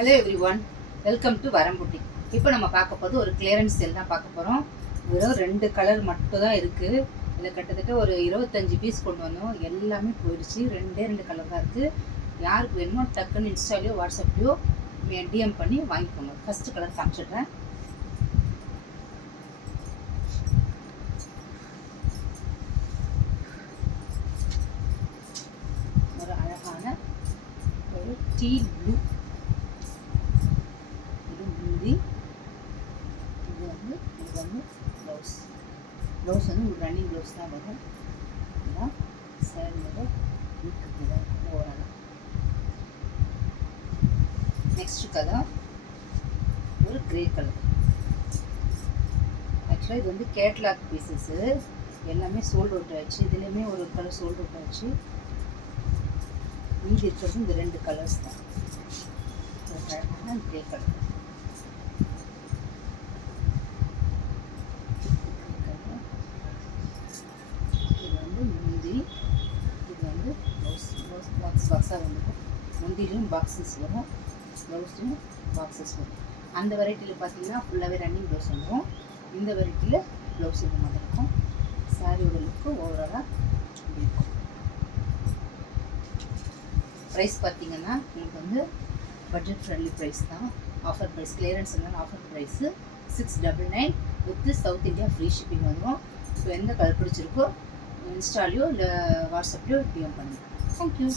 Hello everyone, welcome to வரம்புட்டி. இப்போ நம்ம பார்க்க போது ஒரு கிளியரன்ஸ் சேல் தான் பார்க்க போகிறோம். வெறும் 2 கலர் மட்டும் தான் இருக்குது. இதில் கிட்டத்தட்ட ஒரு 25 பீஸ் கொண்டு வந்தோம். எல்லாமே போயிடுச்சு. 2 கலர் தான் இருக்குது. யாருக்கு வேணுமோ டக்குன்னு இன்ஸ்டாலையோ வாட்ஸ்அப்லையோ டிஎம் பண்ணி வாங்கிக்கோங்க. ஃபஸ்ட்டு கலர் காமிச்சிடுறேன். ஒரு அழகான ஒரு டீ ப்ளூ. இது ப்ளவுஸ் வந்து ஒரு ரன்னிங் ப்ளவுஸ் தான் வரும். இதுதான் சேரீயோட ஓவரால். நெக்ஸ்ட் கலர் ஒரு கிரே கலர். ஆக்சுவலாக இது வந்து கேட்லாக் பீசஸ்ஸு, எல்லாமே சோல்ட் அவுட் ஆயிடுச்சு. இதுலேயுமே ஒரு கலர் சோல்ட் அவுட் ஆயிடுச்சு. மீதி இருக்கிறது இந்த 2 கலர்ஸ் தான். கிரே கலர், முந்தி. இது வந்து பாக்ஸாக வந்துடும். முந்திலையும் பாக்ஸஸ் வரும், ப்ளவுஸ்லையும் பாக்ஸஸ் வரும். அந்த வெரைட்டியில் பார்த்தீங்கன்னா ஃபுல்லாகவே ரன்னிங் ப்ளவுஸ் வந்துடும். இந்த வெரைட்டியில் ப்ளவுஸ் இந்த மாதிரி இருக்கும். சாரியோட லுக்கு ஓவராலாக இருக்கும். ப்ரைஸ் பார்த்தீங்கன்னா உங்களுக்கு வந்து பட்ஜெட் ஃப்ரெண்ட்லி ப்ரைஸ் தான். Offer price, clearance offer price 699 with South India free shipping வந்துடும். இப்போ எந்த கலர் பிடிச்சிருக்கோ இன்ஸ்டாலையோ இல்லை வாட்ஸ்அப்லையோ டிஎம் பண்ணுங்கள். தேங்க்யூ.